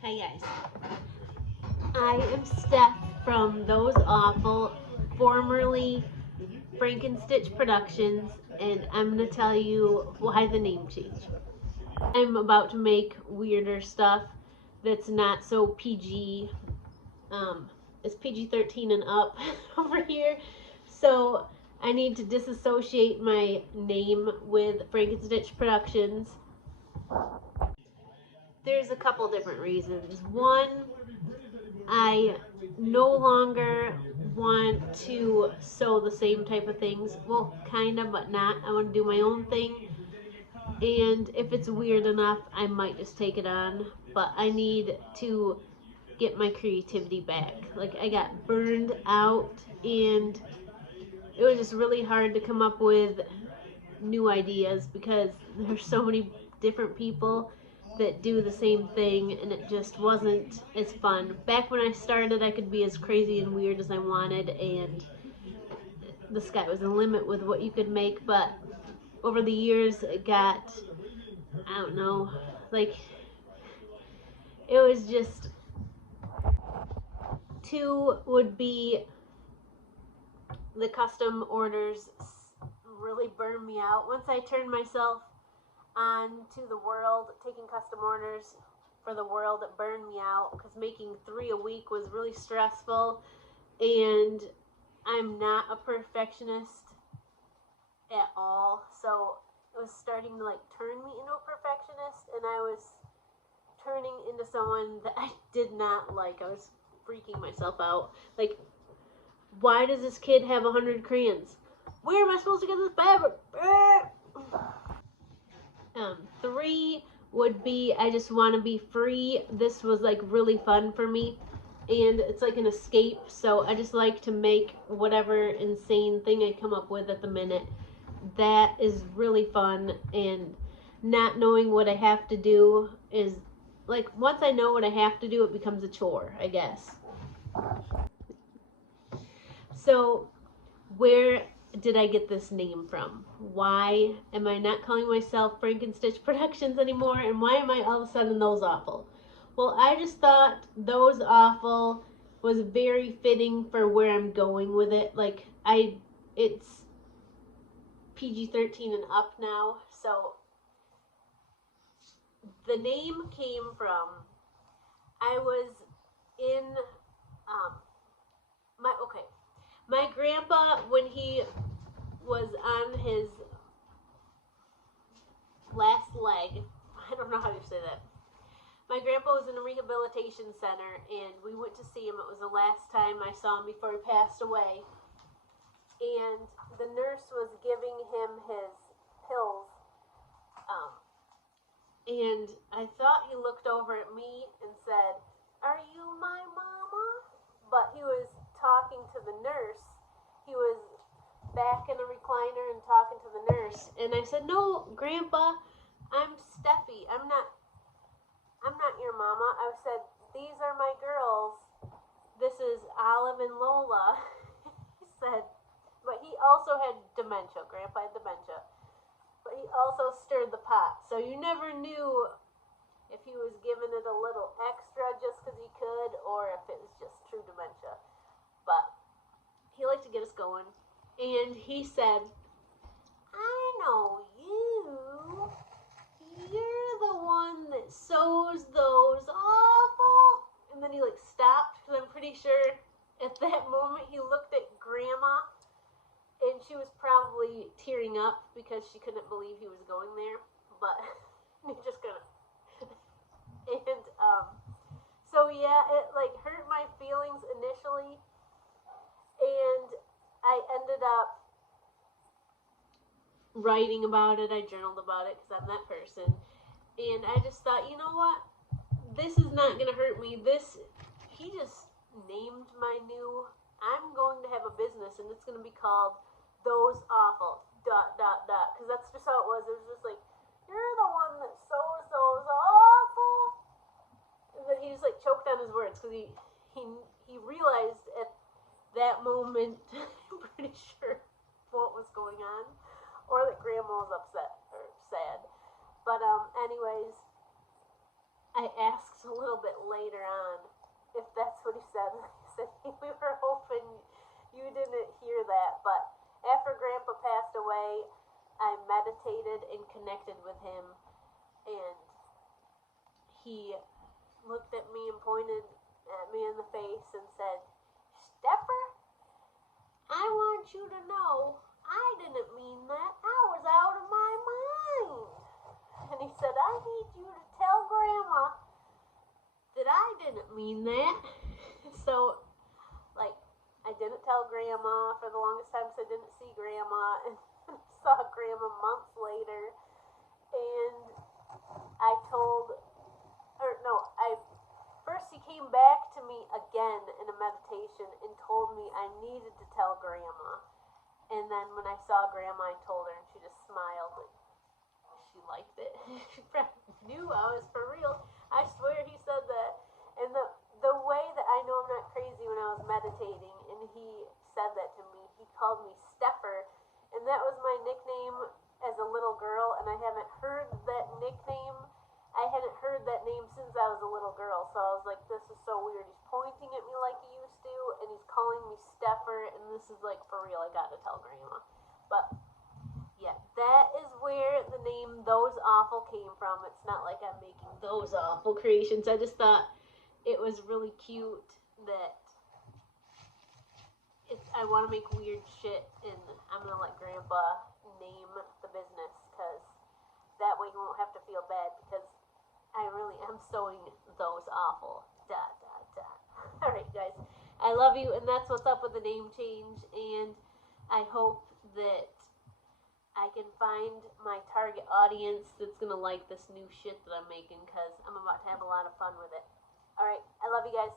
Hey guys, I am Steph from Those Awful, formerly Frankenstitch Productions, and I'm going to tell you why the name change. I'm about to make weirder stuff that's not so PG. It's PG-13 and up over here, so I need to disassociate my name with Frankenstitch Productions. There's a couple different reasons. One, I no longer want to sew the same type of things. Well, kind of, but not. I want to do my own thing. And if it's weird enough, I might just take it on. But I need to get my creativity back. Like, I got burned out, and it was just really hard to come up with new ideas because there's so many different people that do the same thing, and it just wasn't as fun. Back when I started, I could be as crazy and weird as I wanted, and the sky was the limit with what you could make. But over the years, it got, I don't know, like, it was just, two would be the custom orders really burned me out. Once I turned myself on to the world, taking custom orders for the world, it burned me out because making 3 a week was really stressful, and I'm not a perfectionist at all, so it was starting to like turn me into a perfectionist, and I was turning into someone that I did not like. I was freaking myself out. Like, why does this kid have 100 crayons? Where am I supposed to get this fabric? 3 would be I just want to be free. This was like really fun for me, and it's like an escape. So I just like to make whatever insane thing I come up with at the minute. That is really fun, and not knowing what I have to do is like, once I know what I have to do, it becomes a chore, I guess. So where did I get this name from? Why am I not calling myself Frankenstitch Productions anymore? And why am I all of a sudden Those Awful? Well, I just thought Those Awful was very fitting for where I'm going with it. Like, it's PG-13 and up now, so the name came from, I was in, my grandpa, when he was on his last leg, I don't know how to say that. My grandpa was in a rehabilitation center, and we went to see him. It was the last time I saw him before he passed away. And the nurse was giving him his pills. And I thought he looked over at me and said, "Are you my mama?" But he was talking to the nurse. He was back in a recliner and talking to the nurse. And I said, "No, Grandpa, I'm Steffi. I'm not your mama." I said, "These are my girls. This is Olive and Lola." He said, but he also had dementia. Grandpa had dementia. But he also stirred the pot. So you never knew if he was giving it a little extra just because he could, or if it was just true dementia. But he liked to get us going. And he said, "I know you. You're the one that sews those awful." And then he like stopped, because I'm pretty sure at that moment he looked at Grandma, and she was probably tearing up because she couldn't believe he was going there. But he just kind of, and so yeah, it like hurt my feelings initially, and I ended up writing about it. I journaled about it because I'm that person, and I just thought, you know what, this is not gonna hurt me. He just named my new, I'm going to have a business, and it's gonna be called Those Awful ... because that's just how it was. It was just like, "You're the one that sews those awful." And then he just like choked on his words because he realized at that moment, I'm pretty sure, what was going on, or that Grandma was upset or sad. But anyways, I asked a little bit later on if that's what he said. He said, we were hoping you didn't hear that. But after Grandpa passed away, I meditated and connected with him. And he looked at me and pointed at me in the face and said, Stepher, I want you to know I didn't mean that. I was out of my mind. And he said, I need you to tell Grandma that I didn't mean that. So, like, I didn't tell Grandma for the longest time, so I didn't see Grandma. And I saw Grandma months later. And I first he came back to me again in a meditation and told me I needed to tell Grandma. And then when I saw Grandma, I told her, and she just smiled. Like, she liked it. She knew I was for real. I swear he said that. And the way that I know I'm not crazy, when I was meditating and he said that to me, he called me Stepher. And that was my nickname as a little girl, and I haven't heard that nickname. I hadn't heard that name since I was a little girl, so I was like, this is so weird. He's pointing at me like he used to, and he's calling me Stepher, and this is like for real. I gotta tell Grandma. But yeah, that is where the name Those Awful came from. It's not like I'm making those awful creations. I just thought it was really cute that I want to make weird shit, and I'm gonna let Grandpa name the business, because that way he won't have to feel bad, because I really am sewing those awful. ... Alright, guys. I love you, and that's what's up with the name change, and I hope that I can find my target audience that's going to like this new shit that I'm making, because I'm about to have a lot of fun with it. Alright, I love you guys.